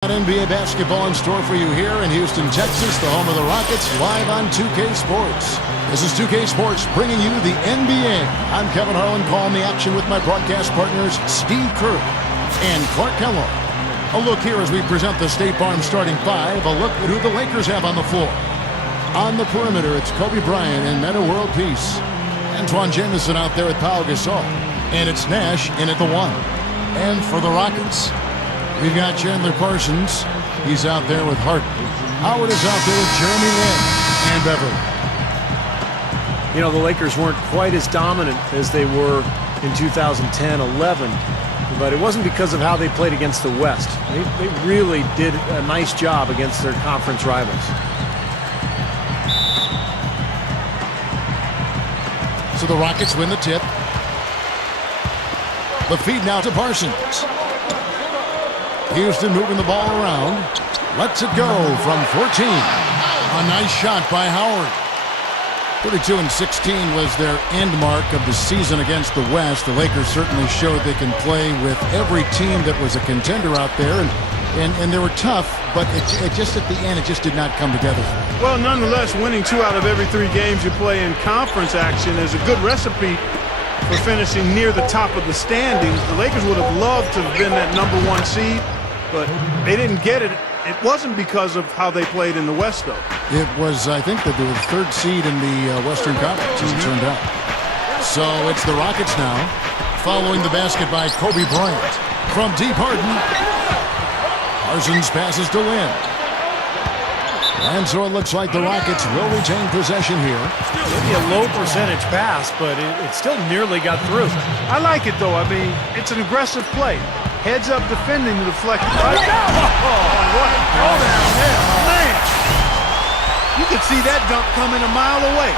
NBA basketball in store for you here in Houston, Texas, the home of the Rockets, live on 2K Sports. This is 2K Sports bringing you the NBA. I'm Kevin Harlan, calling the action with my broadcast partners Steve Kerr and Clark Kellogg. A look here as we present the State Farm starting five. A look at who the Lakers have on the floor. On the perimeter, it's Kobe Bryant and Metta World Peace. Antoine Jamison out there with Pau Gasol. And it's Nash in at the one. And for the Rockets, we've got Chandler Parsons. He's out there with Hart. Howard is out there with Jeremy Lin and Beverly. You know, the Lakers weren't quite as dominant as they were in 2010-11, but it wasn't because of how they played against the West. They really did a nice job against their conference rivals. So the Rockets win the tip. The feed now to Parsons. Houston moving the ball around. Lets it go from 14. A nice shot by Howard. 32-16 was their end mark of the season against the West. The Lakers certainly showed they can play with every team that was a contender out there, and they were tough, but it just at the end, it just did not come together. Well, nonetheless, winning 2 out of every 3 games you play in conference action is a good recipe for finishing near the top of the standings. The Lakers would have loved to have been that #1 seed, but they didn't get it. It wasn't because of how they played in the West, though. It was, I think, that they were the 3rd seed in the Western Conference, as it turned out. So it's the Rockets now, following the basket by Kobe Bryant. From deep, Harden. Parsons passes to Lin. And so it looks like the Rockets will retain possession here. Maybe a low percentage pass, but it still nearly got through. I like it, though. I mean, it's an aggressive play. Heads up defending the deflection. Right down. Oh, what a throw down there. Man. You could see that dunk coming a mile away.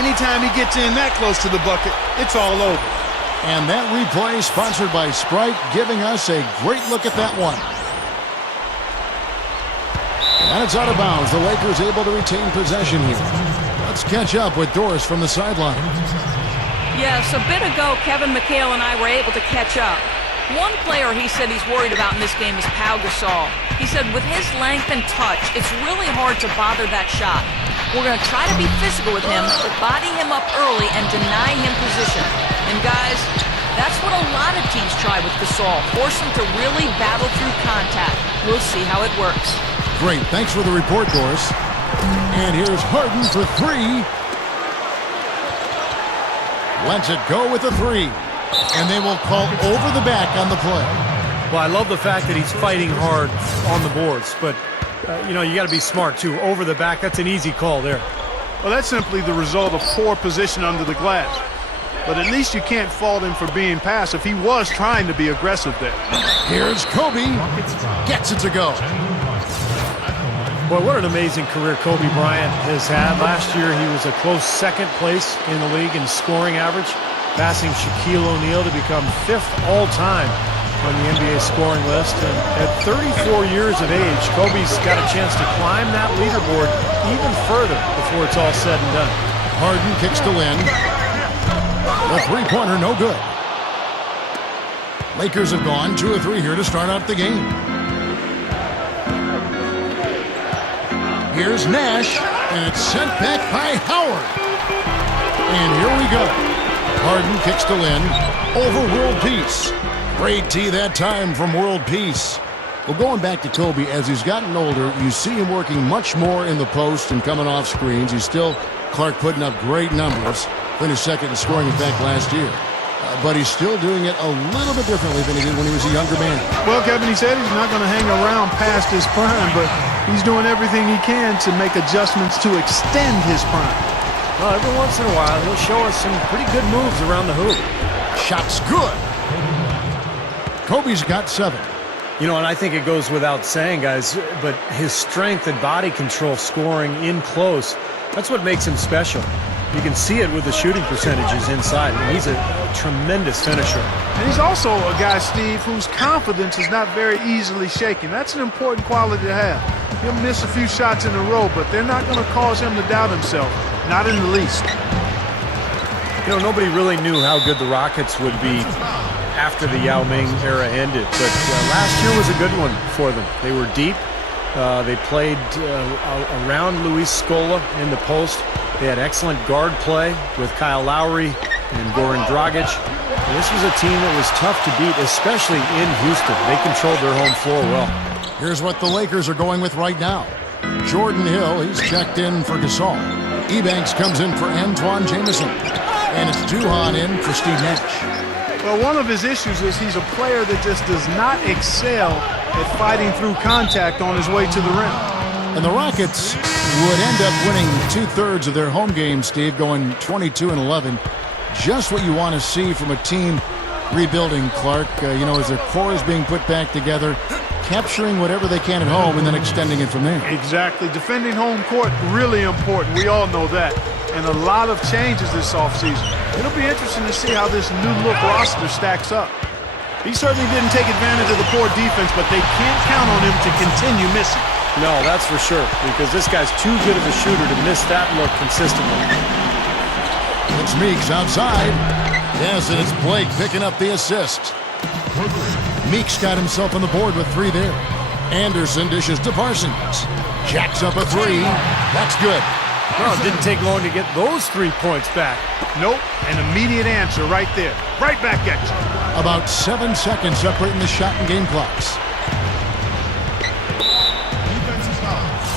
Anytime he gets in that close to the bucket, it's all over. And that replay sponsored by Sprite, giving us a great look at that one. And it's out of bounds. The Lakers able to retain possession here. Let's catch up with Doris from the sideline. Yes, a bit ago, Kevin McHale and I were able to catch up. One player he said he's worried about in this game is Pau Gasol. He said with his length and touch, it's really hard to bother that shot. We're going to try to be physical with him, body him up early, and deny him position. And guys, that's what a lot of teams try with Gasol. Force him to really battle through contact. We'll see how it works. Great. Thanks for the report, Doris. And here's Harden for 3. Lets it go with the 3. And they will call over the back on the play. Well, I love the fact that he's fighting hard on the boards, but, you know, you got to be smart, too. Over the back, that's an easy call there. Well, that's simply the result of poor position under the glass. But at least you can't fault him for being passive. He was trying to be aggressive there. Here's Kobe. Gets it to go. Boy, what an amazing career Kobe Bryant has had. Last year, he was a close 2nd place in the league in scoring average, passing Shaquille O'Neal to become 5th all-time on the NBA scoring list. And at 34 years of age, Kobe's got a chance to climb that leaderboard even further before it's all said and done. Harden kicks to Lin. The 3-pointer, no good. Lakers have gone 2 of 3 here to start out the game. Here's Nash, and it's sent back by Howard. And here we go. Harden kicks to Lin over World Peace. Great tee that time from World Peace. Well, going back to Kobe, as he's gotten older, you see him working much more in the post and coming off screens. He's still, Clark, putting up great numbers. Finished 2nd in scoring, in fact, last year. But he's still doing it a little bit differently than he did when he was a younger man. Well, Kevin, he said he's not going to hang around past his prime, but he's doing everything he can to make adjustments to extend his prime. Well, every once in a while, he'll show us some pretty good moves around the hoop. Shot's good. Kobe's got 7. You know, and I think it goes without saying, guys, but his strength and body control scoring in close, that's what makes him special. You can see it with the shooting percentages inside. I mean, he's a tremendous finisher. And he's also a guy, Steve, whose confidence is not very easily shaken. That's an important quality to have. He'll miss a few shots in a row, but they're not going to cause him to doubt himself. Not in the least. You know, nobody really knew how good the Rockets would be after the Yao Ming era ended. But last year was a good one for them. They were deep. They played around Luis Scola in the post. They had excellent guard play with Kyle Lowry and Goran Dragic. And this was a team that was tough to beat, especially in Houston. They controlled their home floor well. Here's what the Lakers are going with right now. Jordan Hill, he's checked in for Gasol. Ebanks comes in for Antoine Jamison. And it's Duhan in for Steve Nash. Well, one of his issues is he's a player that just does not excel at fighting through contact on his way to the rim. And the Rockets would end up winning 2/3 of their home games, Steve, going 22-11. Just what you want to see from a team rebuilding, Clark. As their core is being put back together, capturing whatever they can at home and then extending it from there. Exactly. Defending home court, really important. We all know that. And a lot of changes this offseason. It'll be interesting to see how this new look roster stacks up. He certainly didn't take advantage of the poor defense, but they can't count on him to continue missing. No, that's for sure, because this guy's too good of a shooter to miss that look consistently. It's Meeks outside. Yes, and it's Blake picking up the assist. Meeks got himself on the board with 3 there. Anderson dishes to Parsons. Jacks up a 3. That's good. Well, it didn't take long to get those 3 points back. Nope, an immediate answer right there. Right back at you. About 7 seconds separating the shot and game clocks.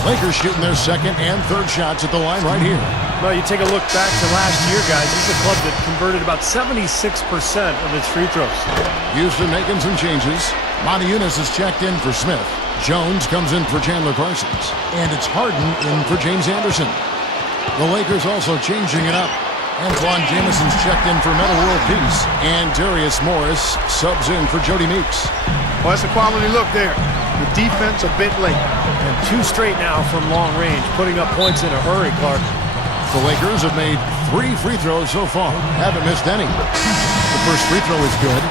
Lakers shooting their second and third shots at the line right here. Well, you take a look back to last year, guys. This is a club that converted about 76% of its free throws. Houston making some changes. Montejunas is checked in for Smith. Jones comes in for Chandler Parsons. And it's Harden in for James Anderson. The Lakers also changing it up. Antoine Jamison's checked in for Metta World Peace. And Darius Morris subs in for Jody Meeks. Well, that's a quality look there. The defense a bit late. And 2 straight now from long range, putting up points in a hurry, Clark. The Lakers have made 3 free throws so far. Haven't missed any. The first free throw is good.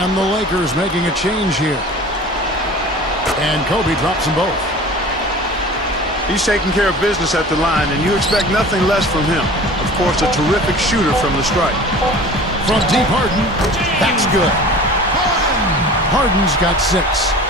And the Lakers making a change here. And Kobe drops them both. He's taking care of business at the line, and you expect nothing less from him. Of course, a terrific shooter from the stripe. From deep, Harden. That's good. Harden's got 6.